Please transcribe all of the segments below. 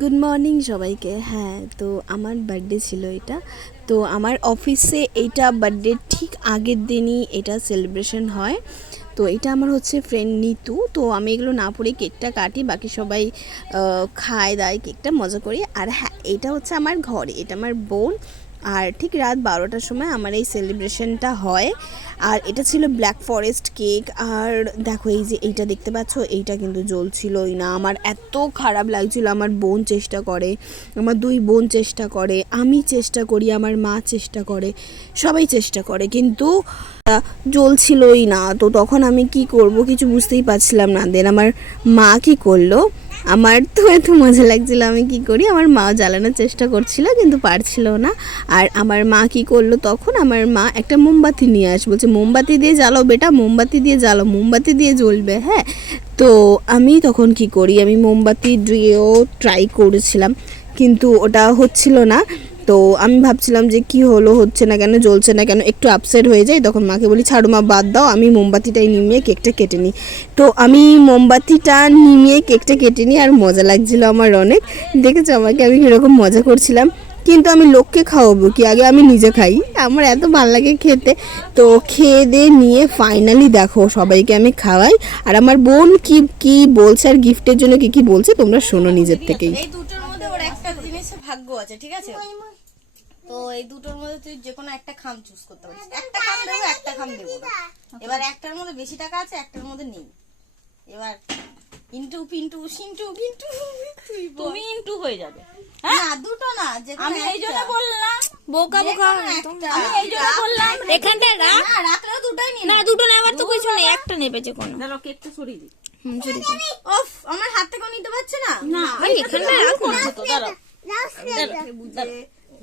Good morning সবাইকে। হ্যাঁ, তো আমার বার্থডে ছিল এটা। তো আমার অফিসে এইটা বার্থডে ঠিক আগের দিনই এটা সেলিব্রেশন হয়। তো এটা আমার হচ্ছে ফ্রেন্ড নিতু। তো আমি এগুলো না পড়ে কেকটা কাটি, বাকি সবাই খায় দায় কেকটা মজা করি। আর হ্যাঁ, এটা হচ্ছে আমার ঘরে, এটা আমার বোন। আর ঠিক রাত 12টার সময় আমার এই সেলিব্রেশনটা হয়। আর এটা ছিল ব্ল্যাক ফরেস্ট কেক। আর দেখো এই যে এইটা দেখতে পাচ্ছ, এইটা কিন্তু জ্বলছিলই না। আমার এত খারাপ লাগছিল। আমার বোন চেষ্টা করে, আমার দুই বোন চেষ্টা করে, আমি চেষ্টা করি, আমার মা চেষ্টা করে, সবাই চেষ্টা করে, কিন্তু জ্বলছিলই না। তো তখন আমি কি করব কিছু বুঝতেই পারছিলাম না। দেন আমার মা কি করলো, আমার তো এত মজা লাগছিল, আমি কি করি, আমার মা জ্বালানোর চেষ্টা করছিল কিন্তু পারছিল না। আর আমার মা কি করলো, তখন আমার মা একটা মোমবাতি নিয়ে বলছে মোমবাতি দিয়ে জ্বালাও বেটা, মোমবাতি দিয়ে জ্বালাও, মোমবাতি দিয়ে জ্বলবে। হ্যাঁ, তো আমি তখন কি করি, আমি মোমবাতি দিয়েও ট্রাই করেছিলাম কিন্তু ওটা হচ্ছিল না। তো আমি ভাবছিলাম যে কি হলো, হচ্ছে না কেন, জ্বলছে না কেন, একটু আপসেট হয়ে যায়। তখন মাকে বলি ছাড়ো মা, বাদ দাও, আমি মোমবাতিটাই নিমিয়ে কেকটা কেটে নিই। তো আমি মোমবাতিটা নিমিয়ে কেকটা কেটে নিই। আর মজা লাগছিল আমার অনেক। দেখেছো আমাকে আমি কীরকম মজা করছিলাম, কিন্তু আমি লোককে খাওয়াবো কি, আগে আমি নিজে খাই, আমার এত ভালো লাগে খেতে। তো খেয়ে দিয়ে নিয়ে ফাইনালি দেখো সবাইকে আমি খাওয়াই। আর আমার বোন কি কি বলছে আর গিফটের জন্য কি কি বলছে তোমরা শোনো নিজের থেকেই। এই দুটোর মধ্যে ওর একটা জিনিসের ভাগ্য আছে, ঠিক আছে? তো এই দুটোর মধ্যে তুই যে কোনো একটা খাম চুজ করতে পারিস। একটা খাম দেবো, একটা খাম দেবো না। এবার একটার মধ্যে বেশি টাকা আছে, একটার মধ্যে নেই। এবার ইন্টু পিন্টু সিন্টু বিন্টু তুমি ইন্টু হয়ে যাবে। না, দুটো না, যে আমি এই জন্য বললাম বোকা বোকা আমি এই জন্য বললাম এখানটা রাখ না, রাখলেও দুটোই নিয়ে না, দুটো নেবার তো কিছু নেই, একটা নেবে যে কোনো। ধরো কেকটা সরিয়ে দিই। ওফ, আমার হাত থেকে নিতে পারছে না। না ভাই এখানটা রাখো না, তো দাঁড়াও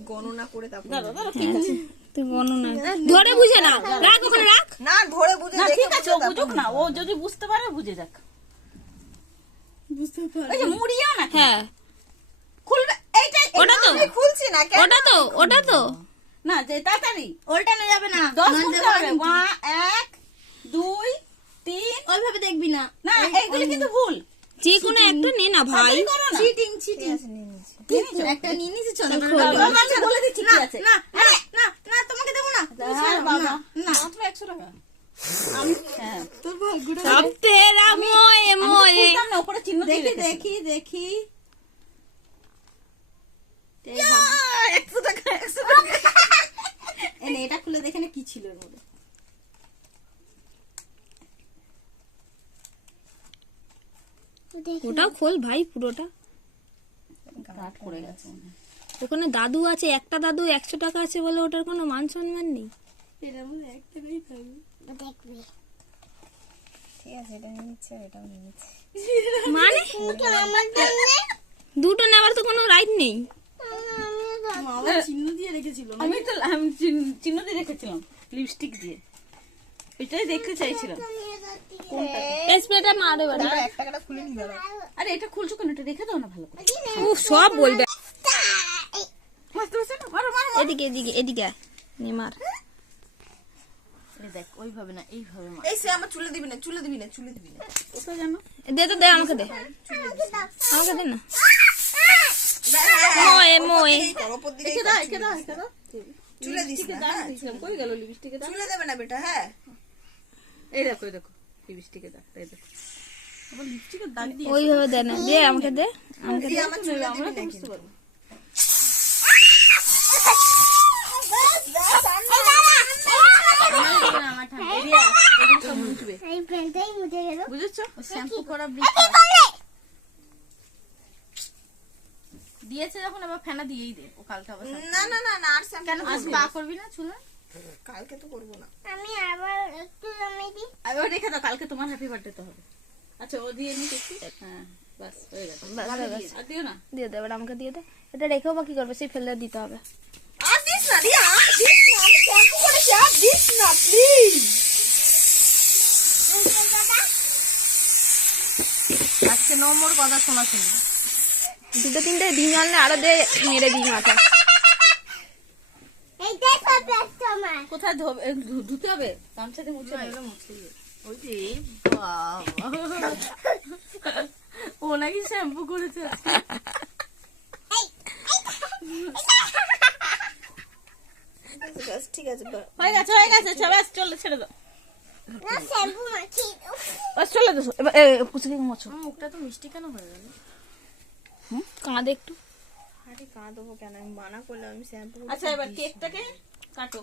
গণনা করে তারপর দাঁড়াও ঠিক আছে। তুই গণনা ধরে বুঝে না, রাখ ওখানে রাখ। না ধরে বুঝে না দেখে ঠিক আছে, ও বুঝুক না, ও যদি বুঝতে পারে বুঝে যাক। ওই যে মুড়িও না হ্যাঁ, খুলবে এইটা, ওটা তো খুলছি না কেন? ওটা তো না, যে তাড়াতাড়ি উল্টানো যাবে না, 10 করতে হবে। 1 2 3 ওইভাবে দেখবি না। না, এইগুলো কিন্তু ভুল। যে কোনো একটা নে না ভাই। করো না। চিটিং চিটিং একটা নিয়ে নিয়েছি, চলো বাবা, আমি বলে দিচ্ছি কি আছে। না না না না, তোমাকে দেবো না। হ্যাঁ বাবা, না মাত্র 100 টাকা। আমি হ্যাঁ তোর ভাগ্যটা সব তেরা মোয়ে আমি তো মোয়ে। খুলতাম না, উপরে চিহ্ন দিয়ে দেখি রেখেছি। দেখি দেখি। 100 টাকা 100 টাকা। এনে এটা খুলে দেখে না কি ছিল এর মধ্যে। ওটাও খোল ভাই পুরোটা। কাট করে গেছে মনে হয়। ওখানে দাদু আছে, একটা দাদু 100 টাকা আছে বলে ওটার কোনো মান সম্মান নেই। এটার মধ্যে একটা নেই থাকবে। ঠিক আছে, এটা নিয়ে নিচ্ছে আর এটাও নিয়ে নিচ্ছে। মানে দুটো নেবার তো কোনো রাইট নেই। মা আবার চিহ্ন দিয়ে রেখেছিল না? আমি তো চিহ্ন দিয়ে রেখেছিলাম লিপস্টিক দিয়ে, এটাই দেখতে চাইছিলাম কোনটা। স্প্রেটা মারো এবার। এক টাকাটা খুলে নিয়ে গেল। আরে এটা খুলছো কেন, এটা রেখে দাও না ভালো করে। ও সব বলবে। বুঝতে পারছো না? মারো মারো। এদিকে এদিকে এদিকে আয়। নে মার। এই দেখ ওইভাবে না, এইভাবে মার। এই সে আমার চুলে দিবি না, চুলে দিবি না, চুলে দিবি না। কোথায় জানো? দে তো দে, আমাকে দে, আমাকে দে না। মোয়ে মোয়ে। ওপর দিকে একে দাও একে দাও একে দাও। চুলে দিস না, হ্যাঁ? কই গেল লিপস্টিকে দাও? চুলে দেবে না বেটা। হ্যাঁ, এই দেখো এই দেখো লিপস্টিকে দাও, এই দেখো। আবার লিপস্টিকের দাগ দিয়ে ওইভাবে দে না, দে আমাকে দে, আমাকে দে। আমার চুলে দিবি আমরা না বুঝতে কিন্তু। পারবো। আমার ঠান্ডা এরিয়া এগুলো সব মুছবে, এই পেনটাই মুছে গেল। বুঝেছো? শ্যাম্পু করা ব্রিজ দিয়েছে যখন, আবার ফেনা দিয়েই দে। ও কালকে আবার না না না না, আর শ্যাম্পু কেন স্পা করবি না চুলে? কালকে তো করবো না। আমি আবার একটু জমে দিই। আবার রেখে দাও, কালকে তোমার হ্যাপি বার্থডে তো হবে। আচ্ছা ও দিয়ে নিতে একটু। হ্যাঁ বাস হয়ে গেছে। আর দিও না। দিয়ে দে এবার, আমাকে দিয়ে দে। এটা রেখেও বা কি করবে, সেই ফেলে দিতে হবে। আর দিস না রিয়া, আর দিস না, আমি শ্যাম্পু করেছি, আর দিস না প্লিজ। আজকে নম্বর কথা শোনা শুনি। দুটো তিনটে দিন আনলে আরো দে, মেরে দিই মাথা। এইটাই সব ব্যস্ত আমার। কোথায় ধুতে হবে? গামছা দিয়ে মুছে এগুলো নেবে। মুছে দিয়ে। ওই যে বাবা, ও নাকি শ্যাম্পু করেছে আজকে। ঠিক আছে হয়ে গেছে ব্যাস চলে ছেড়ে দাও না শ্যাম্পু মাখি বাস চলে দাও এবার কুচি মোছো মুখটা তো মিষ্টি কেন হয়ে গেল? কাঁদে একটু। আরে কাঁদবো কেন, আমি মানা করলাম আমি শ্যাম্পু। আচ্ছা এবার কেকটাকে কাটো